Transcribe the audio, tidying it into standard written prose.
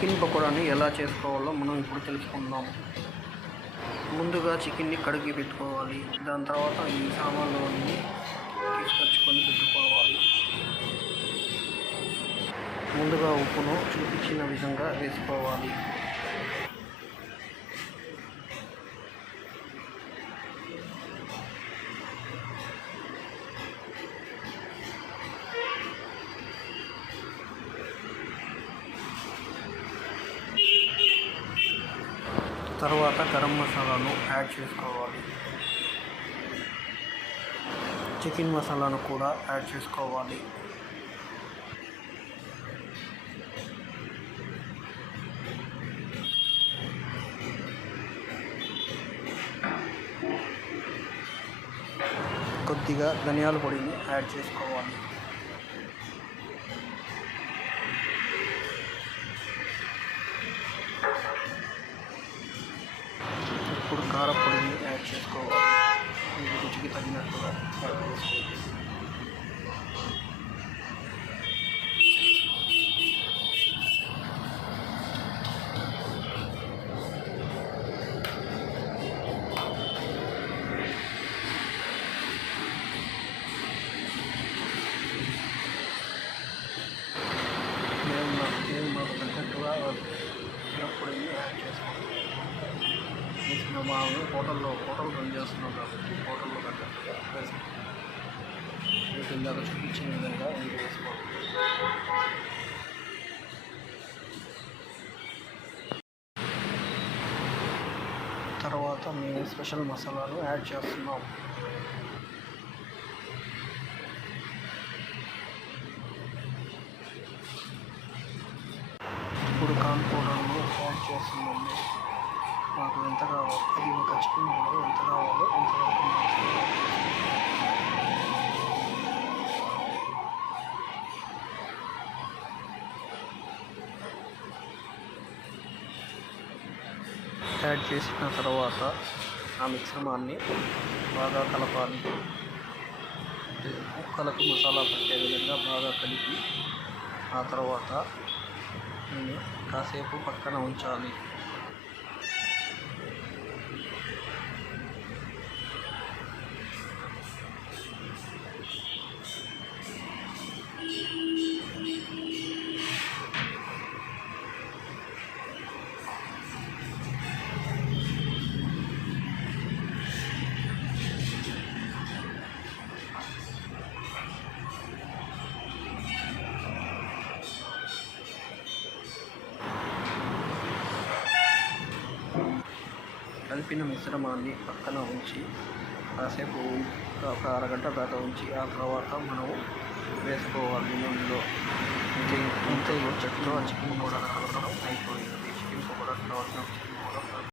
Chicken పకోడాని ఎలా చేసుకోవాలో మనం ఇప్పుడు తెలుసుకుందాం. ముందుగా చికెన్ని కడిగి పెట్టుకోవాలి. దాని తర్వాత ఈ సామాన్లు అన్నీ తీసుకొచ్చుకొని పెట్టుకోవాలి. ముందుగా ఉప్పును చూపించిన విధంగా వేసుకోవాలి. తర్వాత గరం మసాలాను యాడ్ చేసుకోవాలి. చికెన్ మసాలాను కూడా యాడ్ చేసుకోవాలి. కొద్దిగా ధనియాల పొడిని యాడ్ చేసుకోవాలి. ఇప్పుడు కారపొడిని యాడ్ చేసుకోవాలి. మీ రుచికి తగినట్టుగా యాడ్ చేసుకోవాలి. మేము మాకు తగ్గట్టుగా పొడిని యాడ్ చేసుకోవాలి. మా హోటల్ రన్ చేస్తున్నాం కాబట్టి హోటల్లో తగ్గట్టుగా వేసుకోవాలి. మీకు ఇందాక చూపించిన విధంగా మీరు వేసుకోవాలి. తర్వాత మేము స్పెషల్ మసాలాను యాడ్ చేస్తున్నాం. ఇప్పుడు కార్న్ పౌడర్ను యాడ్ చేస్తున్నాము. మాకు ఎంత కావాలో అది ఒక చికెన్ కూడా ఎంత కావాలో అంతవరకు యాడ్ చేసిన తర్వాత ఆ మిశ్రమాన్ని బాగా కలపాలి. ముక్కలకు మసాలా పట్టే విధంగా బాగా కలిపి ఆ తర్వాత దీన్ని కాసేపు పక్కన ఉంచాలి. కలిపిన మిశ్రమాన్ని పక్కన ఉంచి కాసేపు ఒక అరగంట దాకా ఉంచి ఆ తర్వాత మనము వేసుకోవాలి నూనెలో. ఇంతే చెట్లో చికెన్ పౌడర్ కలపడం అయిపోయింది. చికెన్ పౌడర్ కావాల్సిన చికెన్ పౌడర్